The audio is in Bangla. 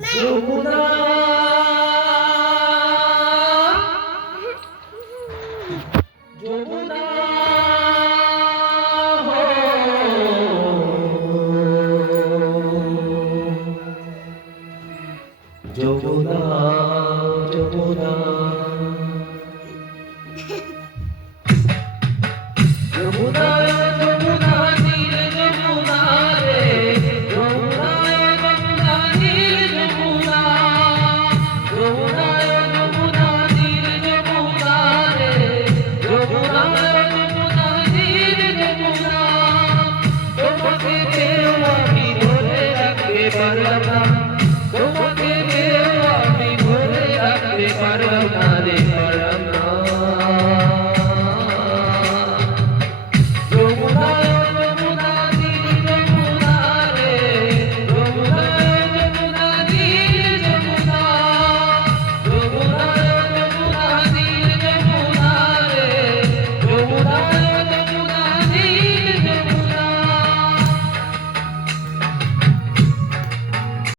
যমুনা যমুনা হো যমুনা যমুনা যমুনা যমুনা নীল যমুনা রে যমুনা যমুনা নীল যমুনা যমুনা যমুনা নীল যমুনা রে যমুনা যমুনা নীল যমুনা তোমাকে পেয়েও আমি ধরে রাখতে পারলাম না